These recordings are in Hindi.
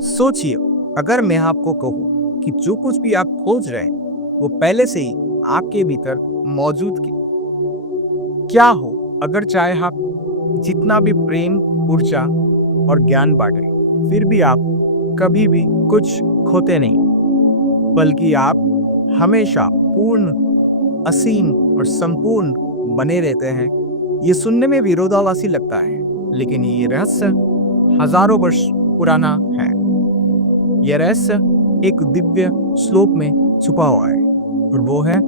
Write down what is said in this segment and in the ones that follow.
सोचिए, अगर मैं आपको कहूँ कि जो कुछ भी आप खोज रहे हैं वो पहले से ही आपके भीतर मौजूद क्या हो। अगर चाहे आप जितना भी प्रेम, ऊर्जा और ज्ञान बांटे, फिर भी आप कभी भी कुछ खोते नहीं, बल्कि आप हमेशा पूर्ण, असीम और संपूर्ण बने रहते हैं। ये सुनने में विरोधाभासी लगता है, लेकिन ये रहस्य हजारों वर्ष पुराना है। यह रहस्य एक दिव्य श्लोक में छुपा हुआ है, और वो है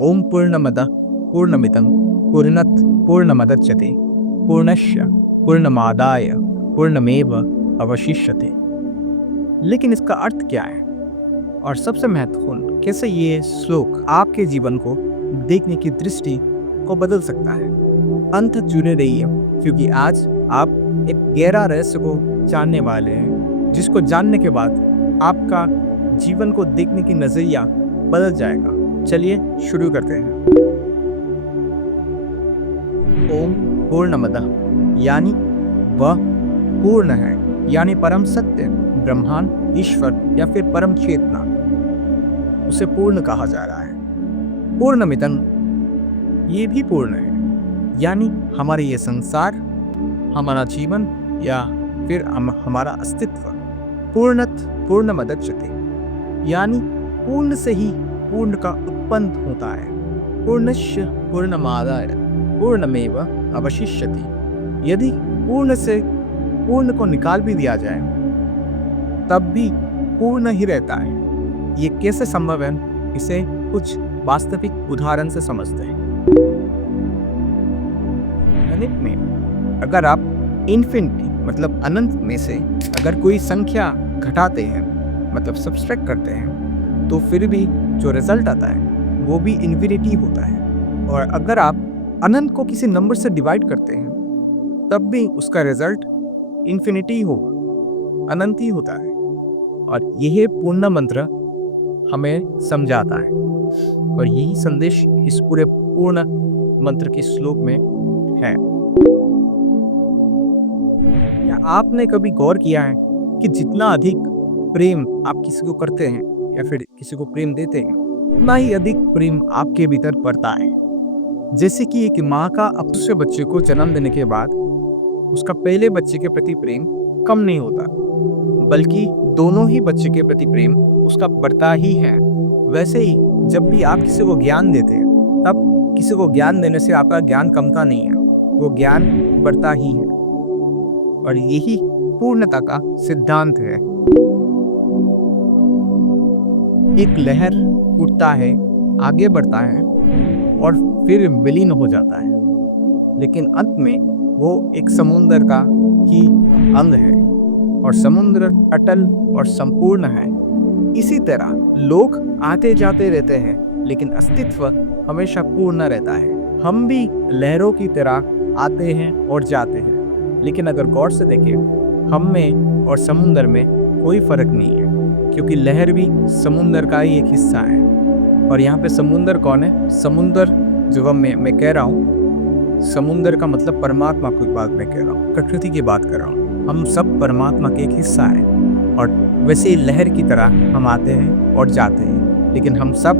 ओम पूर्णमदः पूर्णमिदं पूर्णात् पूर्णमुदच्यते पूर्णस्य पूर्णमादाय पूर्णमेव अवशिष्यते। लेकिन इसका अर्थ क्या है, और सबसे महत्वपूर्ण, कैसे ये श्लोक आपके जीवन को देखने की दृष्टि को बदल सकता है। अंत तक जुड़े रहिए, क्योंकि आज आप एक गहरा रहस्य को जानने वाले हैं, जिसको जानने के बाद आपका जीवन को देखने की नजरिया बदल जाएगा। चलिए शुरू करते हैं। ओम पूर्णमदः यानी वह पूर्ण है, यानी परम सत्य, ब्रह्मांड, ईश्वर या फिर परम चेतना, उसे पूर्ण कहा जा रहा है। पूर्णमिदं ये भी पूर्ण है, यानी हमारे ये संसार, हमारा जीवन या फिर हमारा अस्तित्व। पूर्णत पूर्णमुदच्यते यानी पूर्ण से ही पूर्ण का उत्पन्न होता है। पूर्णस्य पूर्णमादाय पूर्णमेव अवशिष्यते। यदि पूर्ण से पूर्ण को निकाल भी दिया जाए तब भी पूर्ण ही रहता है। ये कैसे संभव है, इसे कुछ वास्तविक उदाहरण से समझते हैं। गणित में अगर आप इन्फिनिटी मतलब अनंत में से अगर कोई संख्या घटाते हैं, मतलब सब्सट्रैक्ट करते हैं, तो फिर भी जो रिजल्ट आता है वो भी इन्फिनिटी होता है। और अगर आप अनंत को किसी नंबर से डिवाइड करते हैं तब भी उसका रिजल्ट इन्फिनिटी होगा, अनंत ही होता है। और यही पूर्ण मंत्र हमें समझाता है, और यही संदेश इस पूरे पूर्ण मंत्र के श्लोक में है। क्या आपने कभी गौर किया है कि जितना अधिक प्रेम आप किसी को करते हैं या फिर किसी को प्रेम देते हैं, उतना ही अधिक प्रेम आपके भीतर बढ़ता है। जैसे कि एक माँ का अब दूसरे बच्चे को जन्म देने के बाद उसका पहले बच्चे के प्रति प्रेम कम नहीं होता, बल्कि दोनों ही बच्चे के प्रति प्रेम उसका बढ़ता ही है। वैसे ही जब भी आप किसी को ज्ञान देते हैं, तब किसी को ज्ञान देने से आपका ज्ञान कमता नहीं है, वो ज्ञान बढ़ता ही है। और यही पूर्णता का सिद्धांत है। एक लहर उठता है, आगे बढ़ता है और फिर विलीन हो जाता है, लेकिन अंत में वो एक समुद्र का ही अंग है, और समुद्र अटल और संपूर्ण है। इसी तरह लोग आते जाते रहते हैं, लेकिन अस्तित्व हमेशा पूर्ण रहता है। हम भी लहरों की तरह आते हैं और जाते हैं, लेकिन अगर गौर से देखें, हम में और समुद्र में कोई फर्क नहीं है, क्योंकि लहर भी समुद्र का ही एक हिस्सा है। और यहाँ पे समुद्र कौन है? समुद्र जो मैं कह रहा हूँ, समुद्र का मतलब परमात्मा की बात मैं कह रहा हूँ, प्रकृति की बात कर रहा हूँ। हम सब परमात्मा के एक हिस्सा है, और वैसे ही लहर की तरह हम आते हैं और जाते हैं, लेकिन हम सब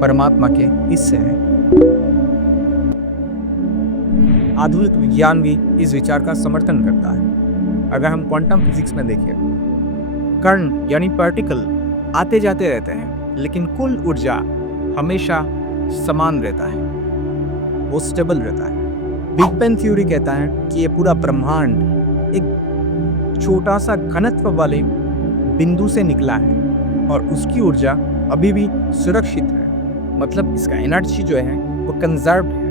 परमात्मा के हिस्से हैं। आधुनिक विज्ञान भी इस विचार का समर्थन करता है। अगर हम क्वांटम फिजिक्स में देखें, कण यानी पार्टिकल आते जाते रहते हैं, लेकिन कुल ऊर्जा हमेशा समान रहता है, वो स्टेबल रहता है। बिग बैंग थ्योरी कहता है कि ये पूरा ब्रह्मांड एक छोटा सा घनत्व वाले बिंदु से निकला है, और उसकी ऊर्जा अभी भी सुरक्षित है। मतलब इसका एनर्जी जो है वो कंजर्व्ड है।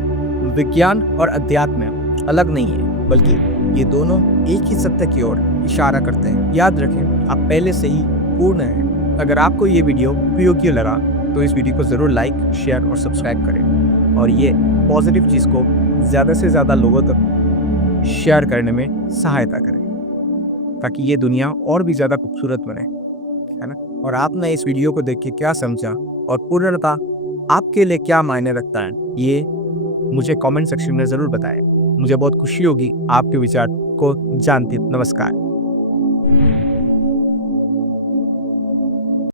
विज्ञान और अध्यात्म अलग नहीं है, बल्कि ये दोनों एक ही सत्य की ओर इशारा करते हैं। याद रखें, आप पहले से ही पूर्ण हैं। अगर आपको ये वीडियो उपयोगी लगा तो इस वीडियो को ज़रूर लाइक, शेयर और सब्सक्राइब करें, और ये पॉजिटिव चीज़ को ज़्यादा से ज़्यादा लोगों तक शेयर करने में सहायता करें, ताकि ये दुनिया और भी ज़्यादा खूबसूरत बने, है ना। और आपने इस वीडियो को देख के क्या समझा और पूर्णता आपके लिए क्या मायने रखता है, ये मुझे कमेंट सेक्शन में ज़रूर बताएं। मुझे बहुत खुशी होगी आपके विचार को जानते। नमस्कार।